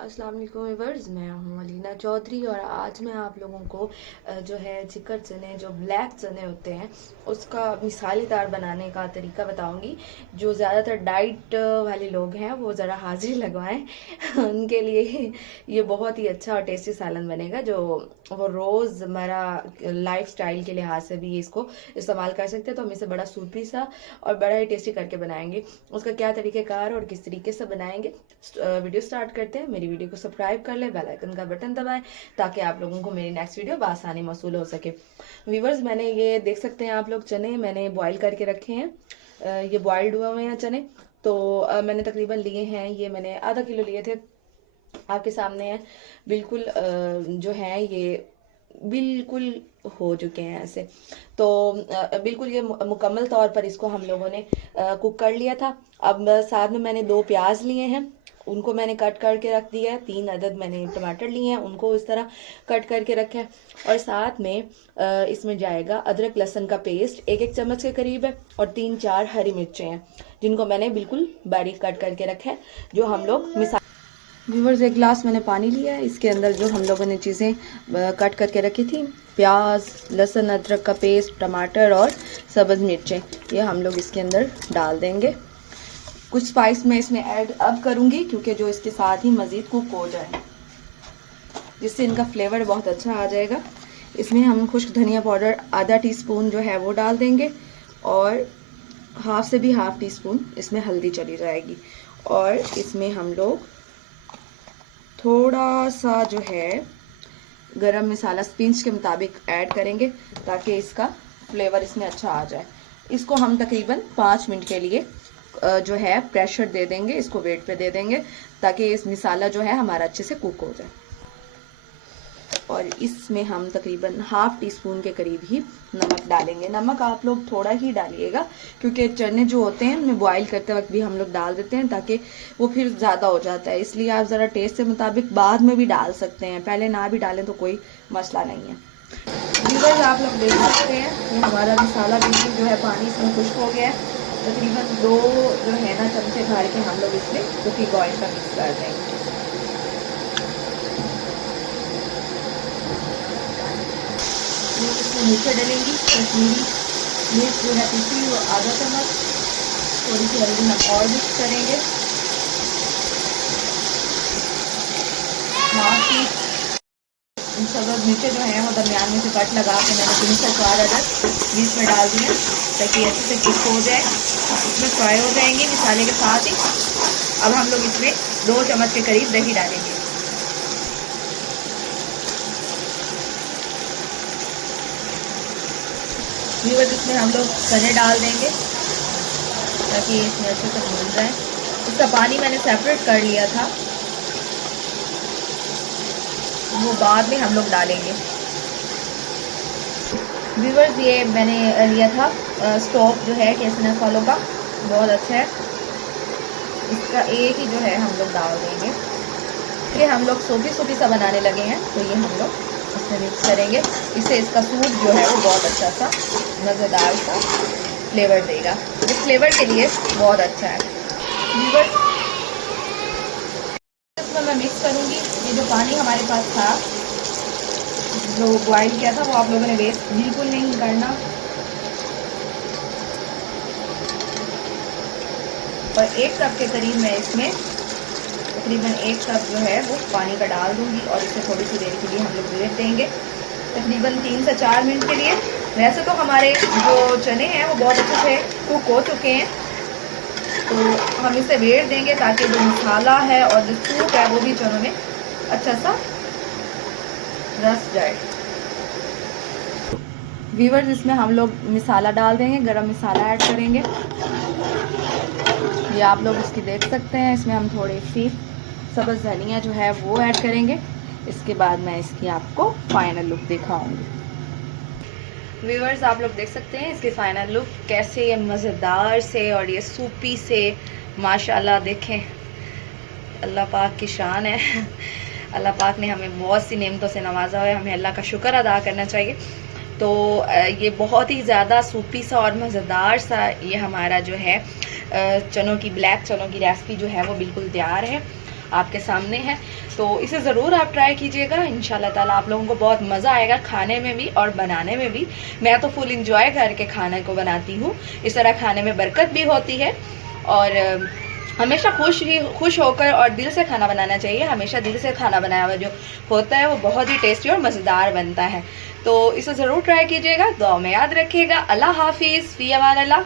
अस्सलाम वालेकुम व्यूअर्स, मैं हूँ अलीना चौधरी और आज मैं आप लोगों को जो है चिकन चने, जो ब्लैक चने होते हैं, उसका मिसालेदार बनाने का तरीका बताऊंगी। जो ज़्यादातर डाइट वाले लोग हैं वो ज़रा हाजिरी लगवाएं उनके लिए ये बहुत ही अच्छा और टेस्टी सालन बनेगा, जो वो रोज़मर्रा लाइफ स्टाइल के लिहाज से भी इसको इस्तेमाल कर सकते हैं। तो हम इसे बड़ा सूपी सा और बड़ा ही टेस्टी करके बनाएंगे। उसका क्या तरीक़ेकार और किस तरीके से बनाएंगे, वीडियो स्टार्ट करते हैं। मेरी वीडियो को सब्सक्राइब कर ले, बेल आइकन का बटन दबाएं ताकि आप लोगों को मेरी नेक्स्ट वीडियो बआसानी मौसूल हो सके। व्यूवर्स, मैंने ये देख सकते हैं आप लोग, चने मैंने बॉईल करके रखे हैं। ये बॉइल्ड हुए हुए हैं चने। तो मैंने तकरीबन लिए हैं, ये मैंने आधा किलो लिए थे, आपके सामने है। बिल्कुल जो है ये बिल्कुल हो चुके हैं ऐसे। तो बिल्कुल ये मुकम्मल तौर पर इसको हम लोगों ने कुक कर लिया था। अब साथ में मैंने 2 प्याज लिए हैं, उनको मैंने कट करके रख दिया है। 3 अदद मैंने टमाटर लिए हैं, उनको इस तरह कट करके रखा है। और साथ में इसमें जाएगा अदरक लहसुन का पेस्ट 1-1 चम्मच के करीब है, और 3-4 हरी मिर्चें हैं जिनको मैंने बिल्कुल बारीक कट करके रखा है, जो हम लोग मिसाल। व्यूवर्स, 1 गिलास मैंने पानी लिया है। इसके अंदर जो हम लोगों ने चीज़ें कट करके रखी थी, प्याज, लहसुन अदरक का पेस्ट, टमाटर और सब्ज़ मिर्चें, ये हम लोग इसके अंदर डाल देंगे। कुछ स्पाइस मैं इसमें ऐड अब करूँगी क्योंकि जो इसके साथ ही मज़ीद कुक हो जाए, जिससे इनका फ्लेवर बहुत अच्छा आ जाएगा। इसमें हम खुश्क धनिया पाउडर आधा टीस्पून जो है वो डाल देंगे, और हाफ से भी हाफ टी-स्पून इसमें हल्दी चली जाएगी। और इसमें हम लोग थोड़ा सा जो है गरम मसाला पिंच के मुताबिक ऐड करेंगे ताकि इसका फ्लेवर इसमें अच्छा आ जाए। इसको हम तकरीबन 5 मिनट के लिए जो है प्रेशर दे देंगे, इसको वेट पे दे देंगे ताकि इस मसाला जो है हमारा अच्छे से कुक हो जाए। और इसमें हम तकरीबन हाफ टी-स्पून के करीब ही नमक डालेंगे। नमक आप लोग थोड़ा ही डालिएगा क्योंकि चने जो होते हैं उनमें बॉईल करते वक्त भी हम लोग डाल देते हैं ताकि वो फिर ज़्यादा हो जाता है। इसलिए आप ज़रा टेस्ट के मुताबिक बाद में भी डाल सकते हैं, पहले ना भी डालें तो कोई मसला नहीं है। व्यूअर्स, आप लोग देख सकते हैं ये हमारा मसाला बिल्कुल जो है पानी इसमें खुश्क हो गया है। तकरीबन 2 जो है ना चमचे भर के हम लोग इसमें कुकिंग ऑयल का मिक्स कर देंगे। इसमें मिर्चें डलेंगी, कश्मीरी मिर्च जो है पिसी वो आधा चम्मच, थोड़ी सी हल्दी हम और मिक्स करेंगे, हाफ टी सब्ज़ मिर्चें जो हैं वो दरमियान में से कट लगा के मैंने 3 से 4 अदद बीच में डाल दिए ताकि अच्छे से कुक हो जाए, इसमें फ्राई हो जाएंगे मसाले के साथ ही। अब हम लोग इसमें 2 चम्मच के करीब दही डालेंगे। व्यूअर्स, इसमें हम लोग चने डाल देंगे ताकि इसमें अच्छे से भून जाए। इसका पानी मैंने सेपरेट कर लिया था, वो बाद में हम लोग डालेंगे। व्यूअर्स, ये मैंने लिया था स्टोव जो है केसना फॉलो का, बहुत अच्छा है। इसका एक ही जो है हम लोग डाल देंगे। ये हम लोग सूपी सा बनाने लगे हैं तो ये हम लोग इसमें मिक्स करेंगे। इससे इसका सूप जो है वो बहुत अच्छा सा मज़ेदार सा फ्लेवर देगा, इस फ्लेवर के लिए बहुत अच्छा है। व्यूअर्स, इसमें मैं मिक्स करूँगी। ये जो पानी हमारे पास था जो बॉयल किया था वो आप लोगों ने वेस्ट बिल्कुल नहीं करना। और 1 कप के करीब मैं इसमें तकरीबन 1 कप जो है वो पानी का डाल दूंगी, और इसे थोड़ी सी देर के लिए हम लोग वेट देंगे, तकरीबन 3 से 4 मिनट के लिए। वैसे तो हमारे जो चने हैं वो बहुत अच्छे से कुक हो चुके हैं, तो हम इसे वेट देंगे ताकि जो मसाला है और जो सूप है वो भी चनों में अच्छा सा रस जाए। व्यूअर्स, इसमें हम लोग मसाला डाल देंगे, गरम मसाला ऐड करेंगे। ये आप लोग इसकी देख सकते हैं। इसमें हम थोड़ी सी सब्ज़ धनिया जो है वो ऐड करेंगे। इसके बाद मैं इसकी आपको फाइनल लुक दिखाऊंगी। व्यूअर्स, आप लोग देख सकते हैं इसके फाइनल लुक कैसे ये मज़ेदार से और ये सूपी से, माशाल्लाह। देखें, अल्लाह पाक की शान है। अल्लाह पाक ने हमें बहुत सी नेमतों से नवाजा है, हमें अल्लाह का शुक्र अदा करना चाहिए। तो ये बहुत ही ज़्यादा सूपी सा और मज़ेदार सा ये हमारा जो है चनों की ब्लैक चनों की रेसिपी जो है वो बिल्कुल तैयार है। आपके सामने है। तो इसे ज़रूर आप ट्राई कीजिएगा, इंशाल्लाह ताला आप लोगों को बहुत मज़ा आएगा खाने में भी और बनाने में भी। मैं तो फुल इंजॉय करके खाने को बनाती हूँ। इस तरह खाने में बरकत भी होती है और हमेशा खुश होकर और दिल से खाना बनाना चाहिए। हमेशा दिल से खाना बनाया हुआ जो होता है वो बहुत ही टेस्टी और मज़ेदार बनता है। तो इसे ज़रूर ट्राई कीजिएगा। दुआ में याद रखिएगा। अल्लाह हाफिज़, फ़ी अमान अल्लाह।